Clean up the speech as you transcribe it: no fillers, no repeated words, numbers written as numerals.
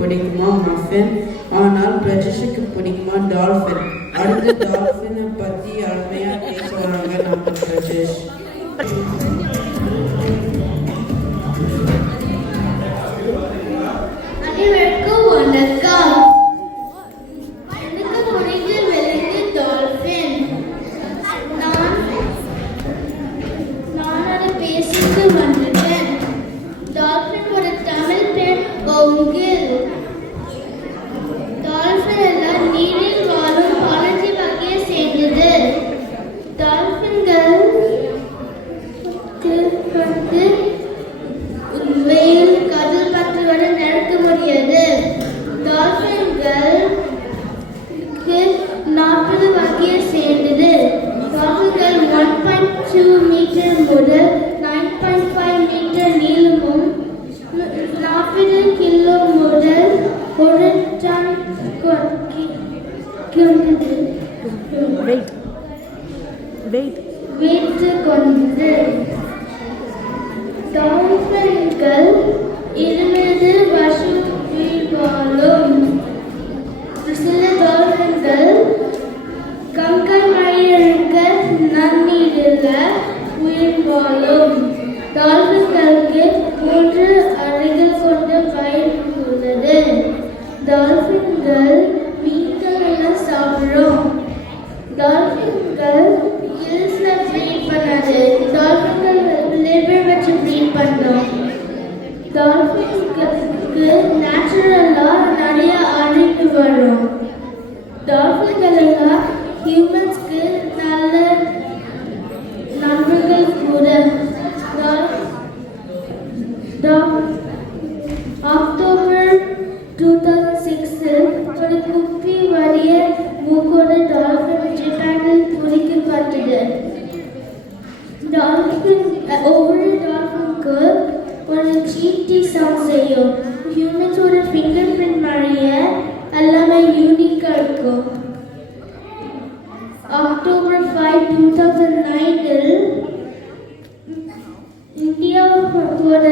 பிடிக்குமா மஃபின், ஆனால் பிரஜேஷுக்கு பிடிக்குமா டால்ஃபின். அடுத்து டால்ஃபினை பற்றி அருமையாக பேசுவாங்க நம்ம பிரஜேஷ். அனைவருக்கும் வணக்கம். டால்பின்கள் 20 வருஷம் உயிர் வாழும். சில டால்பின்கள் கங்கை மழையிருக்க நன்னீரில் உயிர் வாழும். டால்பின்களுக்கு 3 அறைகள் கொண்ட வயிறு உள்ளது. டால்பின்கள் மீன்கள் எல்லாம் சாப்பிடும். டால்பின்கள் ஹில்ஸ்ல ப்ரீட் பண்ணாது. டால்பின்கள் லிவர் வச்சு ப்ரீட் பண்ணும். டால்பின்களுக்கு நேச்சுரலா நிறைய அறிவு வரும். டால்பின்கள் எல்லாம் ஹியூமன்ஸ்க்கு நல்ல நண்பர்கள் கூட. அக்டோபர் 2006 ஒரு குப்பி வரிய மூக்கோட டால்பின் ஜப்பானில் பிடிக்கப்பட்டது. டால்பின் ஒவ்வொரு டால்பினுக்கு ஒரு சீட்டி சவுண்ட் செய்யும். ஹியூமன்ஸோட ஃபிங்கர் பிரிண்ட் மாதிரியே எல்லாமே யூனிக்காக இருக்கும். அக்டோபர் 5, 2009 இந்தியாவோட